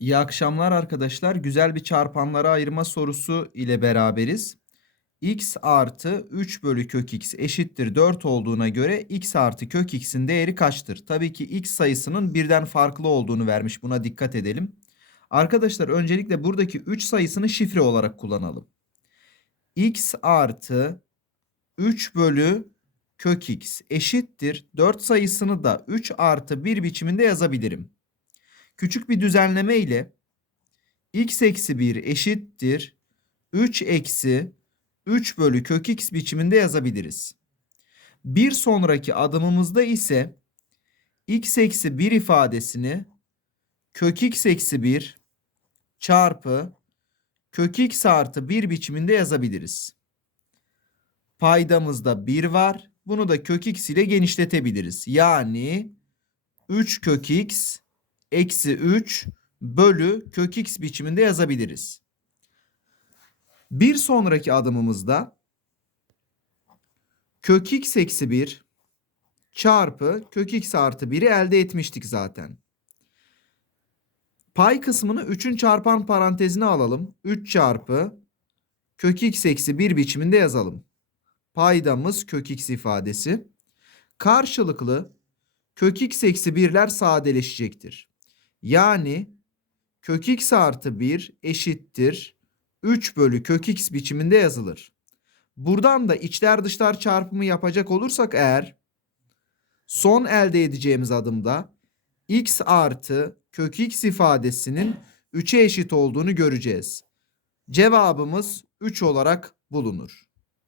İyi akşamlar arkadaşlar. Güzel bir çarpanlara ayırma sorusu ile beraberiz. x artı 3 bölü kök x eşittir 4 olduğuna göre x artı kök x'in değeri kaçtır? Tabii ki x sayısının birden farklı olduğunu vermiş. Buna dikkat edelim. Arkadaşlar öncelikle buradaki 3 sayısını şifre olarak kullanalım. x artı 3 bölü kök x eşittir 4 sayısını da 3 artı 1 biçiminde yazabilirim. Küçük bir düzenleme ile x eksi 1 eşittir 3 eksi 3 bölü kök x biçiminde yazabiliriz. Bir sonraki adımımızda ise x eksi 1 ifadesini kök x eksi 1 çarpı kök x artı 1 biçiminde yazabiliriz. Paydamızda 1 var. Bunu da kök x ile genişletebiliriz. Yani 3 kök x eksi 3 bölü kök x biçiminde yazabiliriz. Bir sonraki adımımızda kök x eksi 1 çarpı kök x artı 1'i elde etmiştik zaten. Pay kısmını 3'ün çarpan parantezine alalım. 3 çarpı kök x eksi 1 biçiminde yazalım. Paydamız kök x ifadesi. Karşılıklı kök x eksi 1'ler sadeleşecektir. Yani kök x artı 1 eşittir 3 bölü kök x biçiminde yazılır. Buradan da içler dışlar çarpımı yapacak olursak eğer son elde edeceğimiz adımda x artı kök x ifadesinin 3'e eşit olduğunu göreceğiz. Cevabımız 3 olarak bulunur.